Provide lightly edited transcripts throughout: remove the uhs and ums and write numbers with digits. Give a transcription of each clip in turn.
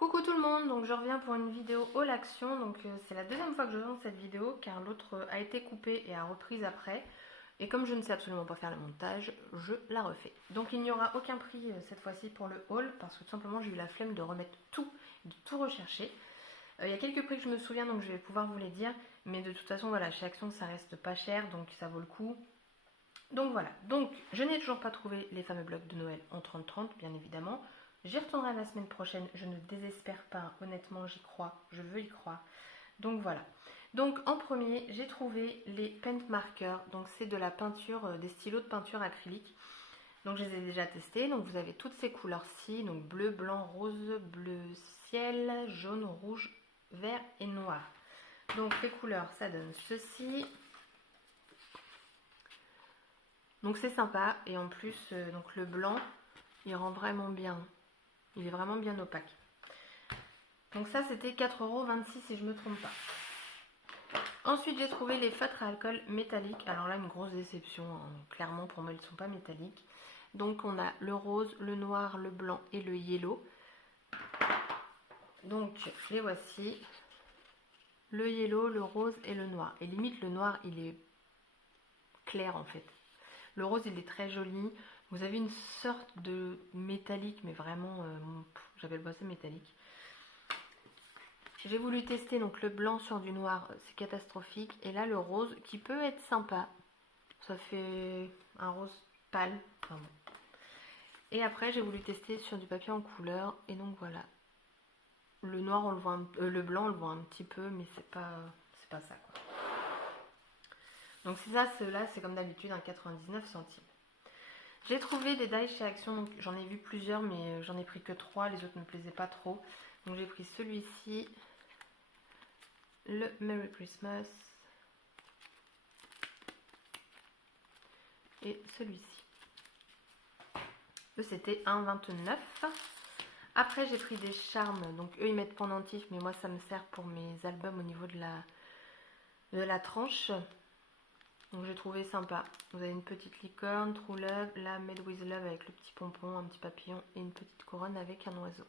Coucou tout le monde, donc je reviens pour une vidéo haul action. Donc c'est la deuxième fois que je tourne cette vidéo car l'autre a été coupée et a reprise après. Et comme je ne sais absolument pas faire le montage, je la refais. Donc il n'y aura aucun prix cette fois-ci pour le haul parce que tout simplement j'ai eu la flemme de remettre tout, de tout rechercher. Il y a quelques prix que je me souviens donc je vais pouvoir vous les dire. Mais de toute façon voilà, chez Action ça reste pas cher donc ça vaut le coup. Donc voilà, donc je n'ai toujours pas trouvé les fameux blocs de Noël en 30-30 bien évidemment. J'y retournerai la semaine prochaine, je ne désespère pas, honnêtement j'y crois, je veux y croire. Donc voilà. Donc en premier, j'ai trouvé les paint markers, donc c'est de la peinture, des stylos de peinture acrylique. Donc je les ai déjà testés, donc vous avez toutes ces couleurs-ci, donc bleu, blanc, rose, bleu ciel, jaune, rouge, vert et noir. Donc les couleurs, ça donne ceci. Donc c'est sympa et en plus, donc le blanc, il rend vraiment bien. Il est vraiment bien opaque. Donc ça c'était 4,26€ si je ne me trompe pas. Ensuite j'ai trouvé les feutres à alcool métalliques. Alors là une grosse déception, hein. Clairement pour moi ils ne sont pas métalliques. Donc on a le rose, le noir, le blanc et le yellow. Donc les voici. Le yellow, le rose et le noir. Et limite le noir il est clair en fait. Le rose il est très joli. Vous avez une sorte de métallique mais vraiment, j'appelle pas ça métallique. J'ai voulu tester donc le blanc sur du noir, c'est catastrophique. Et là le rose qui peut être sympa. Ça fait un rose pâle. Enfin bon. Et après j'ai voulu tester sur du papier en couleur. Et donc voilà. Le noir on le voit le blanc on le voit un petit peu mais c'est pas ça quoi. Donc c'est ça, ceux-là c'est comme d'habitude un 99 centimes. J'ai trouvé des dies chez Action, donc j'en ai vu plusieurs mais j'en ai pris que 3, les autres ne me plaisaient pas trop. Donc j'ai pris celui-ci. Le Merry Christmas et celui-ci. Eux c'était 1,29. Après j'ai pris des charmes, donc eux ils mettent pendentif mais moi ça me sert pour mes albums au niveau de la tranche. Donc j'ai trouvé sympa. Vous avez une petite licorne, True Love, la Made with Love avec le petit pompon, un petit papillon et une petite couronne avec un oiseau.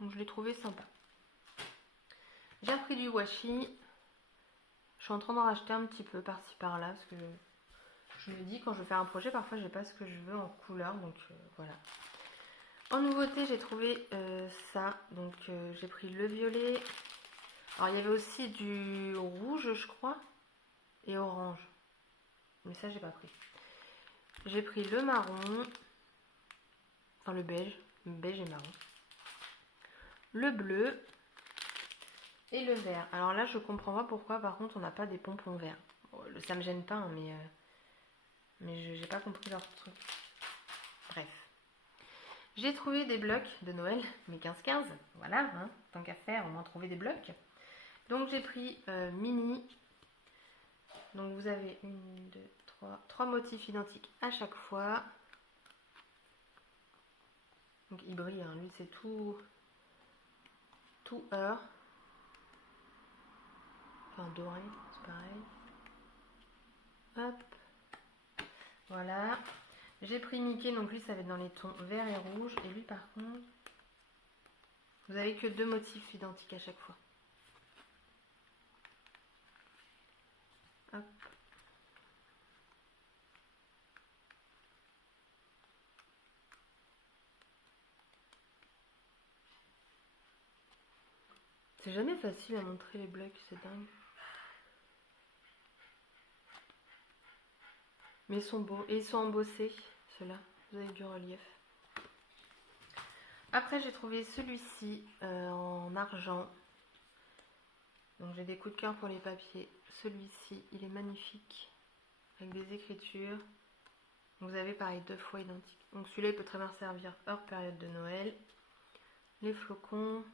Donc je l'ai trouvé sympa. J'ai repris du washi. Je suis en train d'en racheter un petit peu par-ci par-là parce que je me dis quand je veux faire un projet, parfois je n'ai pas ce que je veux en couleur, donc voilà. En nouveauté, j'ai trouvé ça, donc j'ai pris le violet. Alors il y avait aussi du rouge, je crois, et orange, mais ça j'ai pas pris. J'ai pris le marron, enfin le beige et marron, le bleu et le vert. Alors là, je comprends pas pourquoi, par contre, on n'a pas des pompons verts. Bon, ça me gêne pas, hein, mais j'ai pas compris leur truc. Bref. J'ai trouvé des blocs de Noël, mes 15-15. Voilà, hein, tant qu'à faire, au moins trouver des blocs. Donc j'ai pris mini. Donc vous avez 1, 2, 3 motifs identiques à chaque fois. Donc il brille, hein, lui c'est tout heure. Enfin doré, c'est pareil. Hop. Voilà. J'ai pris Mickey, donc lui ça va être dans les tons vert et rouge. Et lui par contre, vous avez que 2 motifs identiques à chaque fois. Hop. C'est jamais facile à montrer les blocs, c'est dingue. Mais ils sont beaux. Et ils sont embossés, ceux-là. Vous avez du relief. Après, j'ai trouvé celui-ci en argent. Donc j'ai des coups de cœur pour les papiers. Celui-ci, il est magnifique. Avec des écritures. Vous avez pareil, 2 fois identiques. Donc celui-là, il peut très bien servir hors période de Noël. Les flocons.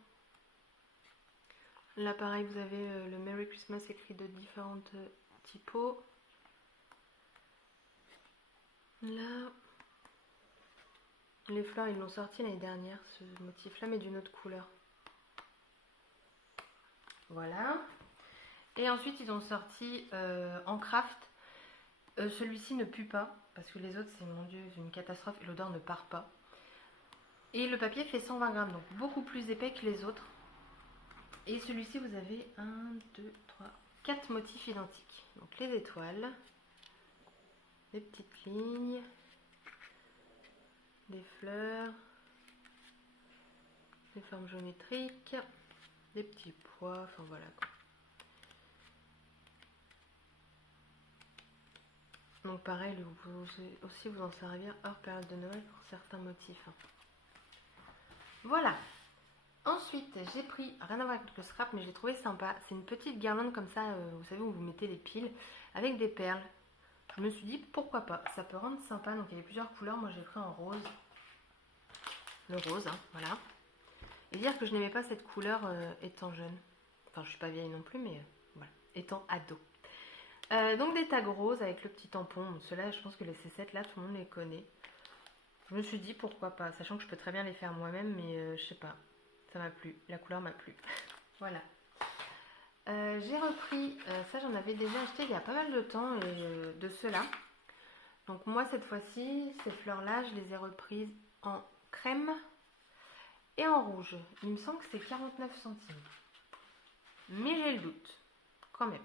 Là, pareil, vous avez le Merry Christmas écrit de différentes typos. Là, les fleurs, ils l'ont sorti l'année dernière, ce motif-là, mais d'une autre couleur. Voilà. Et ensuite, ils ont sorti en craft. Celui-ci ne pue pas, parce que les autres, c'est, mon Dieu, une catastrophe, et l'odeur ne part pas. Et le papier fait 120 grammes, donc beaucoup plus épais que les autres. Et celui-ci, vous avez 1, 2, 3, 4 motifs identiques. Donc les étoiles, les petites lignes, des fleurs, des formes géométriques, des petits pois, enfin voilà quoi. Donc pareil, vous pouvez aussi vous en servir hors période de Noël pour certains motifs. Voilà. Ensuite, j'ai pris, rien à voir avec le scrap, mais j'ai trouvé sympa. C'est une petite guirlande comme ça, vous savez, où vous mettez les piles, avec des perles. Je me suis dit, pourquoi pas, ça peut rendre sympa. Donc il y avait plusieurs couleurs, moi j'ai pris en rose. Le rose, hein, voilà. Et dire que je n'aimais pas cette couleur étant jeune. Enfin, je suis pas vieille non plus, mais voilà, étant ado. Donc des tags roses avec le petit tampon. Ceux-là, je pense que les C7 là, tout le monde les connaît. Je me suis dit pourquoi pas, sachant que je peux très bien les faire moi-même, mais je sais pas. Ça m'a plu, la couleur m'a plu. Voilà. J'ai repris, ça j'en avais déjà acheté il y a pas mal de temps, de ceux-là. Donc moi cette fois-ci, ces fleurs-là, je les ai reprises en crème et en rouge. Il me semble que c'est 49 centimes. Mais j'ai le doute, quand même.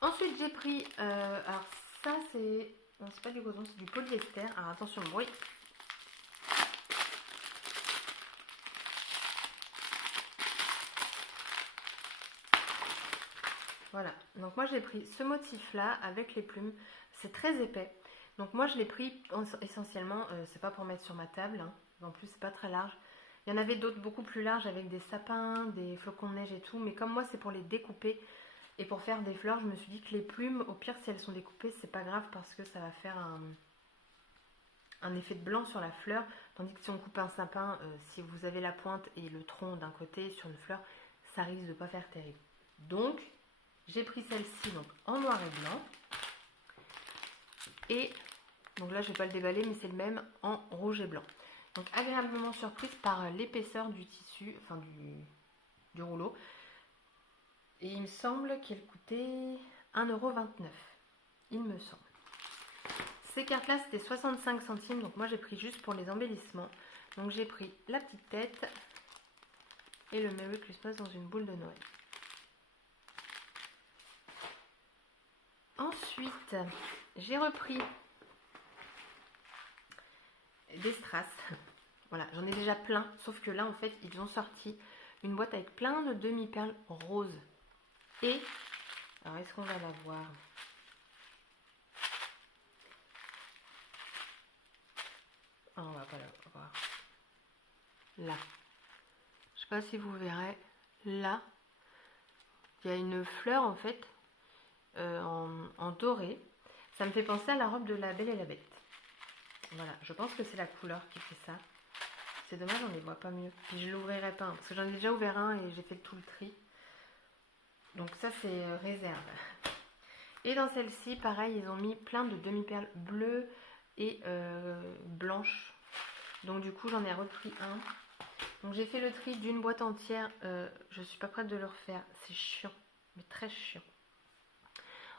Ensuite j'ai pris, alors ça c'est, non c'est pas du coton, c'est du polyester. Alors attention au bruit. Voilà, donc moi j'ai pris ce motif là avec les plumes, c'est très épais. Donc moi je l'ai pris essentiellement, c'est pas pour mettre sur ma table, hein. En plus c'est pas très large. Il y en avait d'autres beaucoup plus larges avec des sapins, des flocons de neige et tout, mais comme moi c'est pour les découper et pour faire des fleurs, je me suis dit que les plumes, au pire si elles sont découpées, c'est pas grave parce que ça va faire un effet de blanc sur la fleur, tandis que si on coupe un sapin, si vous avez la pointe et le tronc d'un côté sur une fleur, ça risque de pas faire terrible. Donc j'ai pris celle-ci donc en noir et blanc. Et donc là je vais pas le déballer, mais c'est le même en rouge et blanc. Donc agréablement surprise par l'épaisseur du tissu, enfin du rouleau. Et il me semble qu'il coûtait 1,29 €. Il me semble. Ces cartes-là c'était 65 centimes, donc moi j'ai pris juste pour les embellissements. Donc j'ai pris la petite tête et le Merry Christmas dans une boule de Noël. Ensuite, j'ai repris des strass. Voilà, j'en ai déjà plein, sauf que là, en fait, ils ont sorti une boîte avec plein de demi-perles roses. Et, alors, est-ce qu'on va la voir? Ah, on va pas la voir. Là. Je sais pas si vous verrez. Là, il y a une fleur, en fait, en doré. Ça me fait penser à la robe de la Belle et la Bête. Voilà, je pense que c'est la couleur qui fait ça. C'est dommage, on ne les voit pas mieux. Puis je l'ouvrirai pas, hein, parce que j'en ai déjà ouvert un et j'ai fait tout le tri. Donc ça, c'est réserve. Et dans celle-ci, pareil, ils ont mis plein de demi-perles bleues et blanches. Donc du coup, j'en ai repris un. Donc j'ai fait le tri d'une boîte entière. Je suis pas prête de le refaire. C'est chiant, mais très chiant.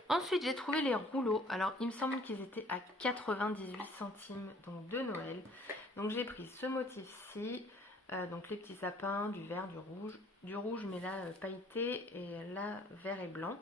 Ensuite, j'ai trouvé les rouleaux. Alors, il me semble qu'ils étaient à 98 centimes, donc de Noël. Donc, j'ai pris ce motif-ci, donc les petits sapins, du vert, du rouge, mais là pailleté, et là vert et blanc.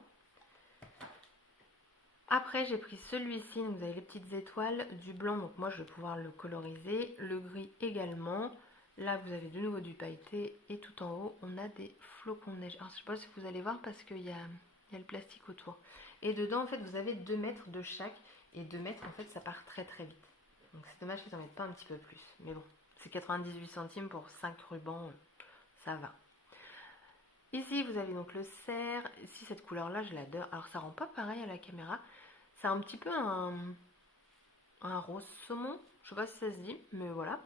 Après, j'ai pris celui-ci, donc vous avez les petites étoiles, du blanc, donc moi je vais pouvoir le coloriser, le gris également. Là, vous avez de nouveau du pailleté, et tout en haut, on a des flocons de neige. Alors, je ne sais pas si vous allez voir parce qu'il y a le plastique autour. Et dedans, en fait, vous avez 2 mètres de chaque. Et 2 mètres, en fait, ça part très très vite. Donc c'est dommage qu'ils n'en mettent pas un petit peu plus. Mais bon, c'est 98 centimes pour 5 rubans, ça va. Ici, vous avez donc le cerf. Ici, cette couleur-là, je l'adore. Alors, ça rend pas pareil à la caméra. C'est un petit peu un rose saumon. Je sais pas si ça se dit, mais voilà.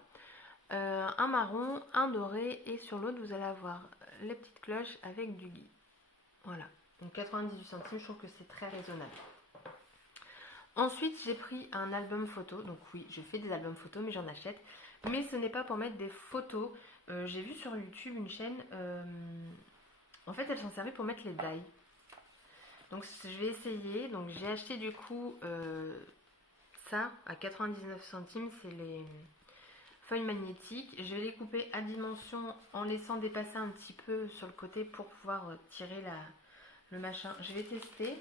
Un marron, un doré. Et sur l'autre, vous allez avoir les petites cloches avec du gui. Voilà. Donc 98 centimes, je trouve que c'est très raisonnable. Ensuite, j'ai pris un album photo. Donc oui, je fais des albums photos, mais j'en achète. Mais ce n'est pas pour mettre des photos. J'ai vu sur YouTube une chaîne. En fait, elles sont servies pour mettre les die. Donc je vais essayer. Donc j'ai acheté du coup ça à 99 centimes. C'est les feuilles magnétiques. Je vais les couper à dimension en laissant dépasser un petit peu sur le côté pour pouvoir tirer le machin. Je vais tester.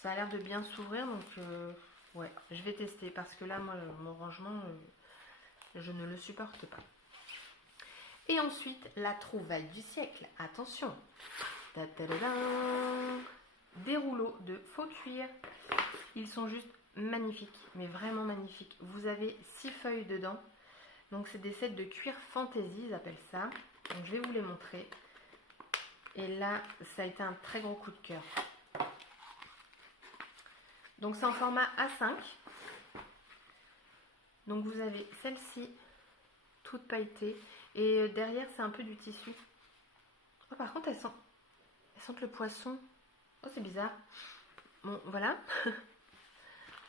Ça a l'air de bien s'ouvrir, donc ouais, je vais tester parce que là, moi, mon rangement, je ne le supporte pas. Et ensuite, la trouvaille du siècle. Attention. Des rouleaux de faux cuir. Ils sont juste magnifiques, mais vraiment magnifiques. Vous avez 6 feuilles dedans. Donc c'est des sets de cuir fantaisie, ils appellent ça. Donc je vais vous les montrer. Et là, ça a été un très gros coup de cœur. Donc c'est en format A5. Donc vous avez celle-ci, toute pailletée. Et derrière, c'est un peu du tissu. Oh, par contre, elles sentent le poisson. Oh, c'est bizarre. Bon, voilà.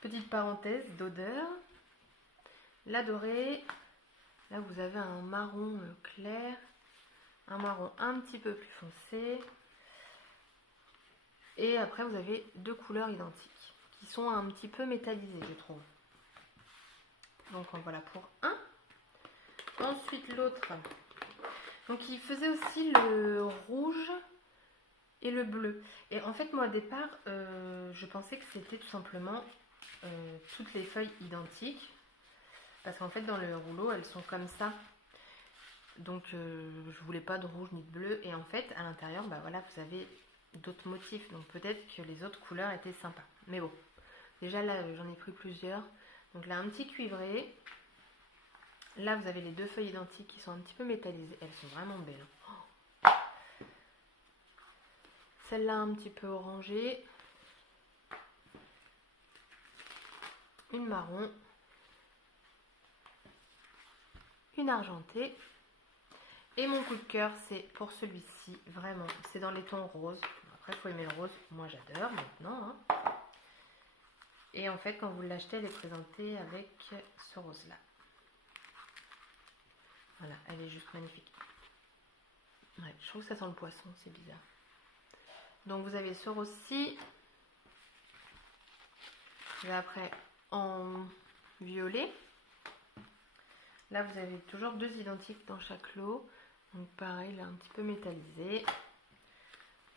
Petite parenthèse d'odeur. La dorée. Là, vous avez un marron clair. Un marron un petit peu plus foncé. Et après, vous avez 2 couleurs identiques. Qui sont un petit peu métallisées, je trouve. Donc, en voilà pour un. Ensuite, l'autre. Donc, il faisait aussi le rouge et le bleu. Et en fait, moi, au départ, je pensais que c'était tout simplement toutes les feuilles identiques. Parce qu'en fait, dans le rouleau, elles sont comme ça. Donc, je voulais pas de rouge ni de bleu. Et en fait, à l'intérieur, bah voilà, vous avez d'autres motifs. Donc, peut-être que les autres couleurs étaient sympas. Mais bon, déjà là, j'en ai pris plusieurs. Donc là, un petit cuivré. Là, vous avez les 2 feuilles identiques qui sont un petit peu métallisées. Elles sont vraiment belles. Oh. Celle-là, un petit peu orangée. Une marron. Une argentée. Et mon coup de cœur, c'est pour celui-ci. Vraiment, c'est dans les tons roses. Après, il faut aimer le rose. Moi, j'adore maintenant. Hein. Et en fait, quand vous l'achetez, elle est présentée avec ce rose-là. Voilà, elle est juste magnifique. Ouais, je trouve que ça sent le poisson, c'est bizarre. Donc vous avez ce rose-ci. Et après en violet. Là vous avez toujours 2 identiques dans chaque lot. Donc pareil, là un petit peu métallisé.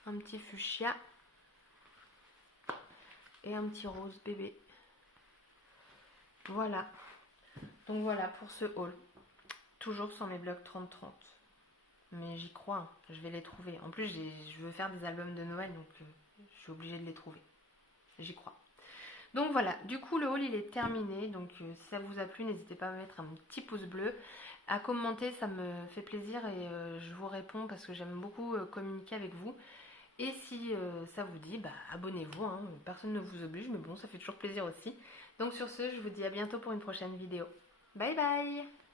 Un petit fuchsia. Et un petit rose bébé. Voilà. Donc voilà pour ce haul. Toujours sur mes blocs 30-30. Mais j'y crois, hein. Je vais les trouver. En plus, je veux faire des albums de Noël, donc je suis obligée de les trouver. J'y crois. Donc voilà, du coup le haul il est terminé. Donc si ça vous a plu, n'hésitez pas à me mettre un petit pouce bleu, à commenter, ça me fait plaisir et je vous réponds parce que j'aime beaucoup communiquer avec vous. Et si ça vous dit, bah abonnez-vous, hein. Personne ne vous oblige, mais bon, ça fait toujours plaisir aussi. Donc sur ce, je vous dis à bientôt pour une prochaine vidéo. Bye bye!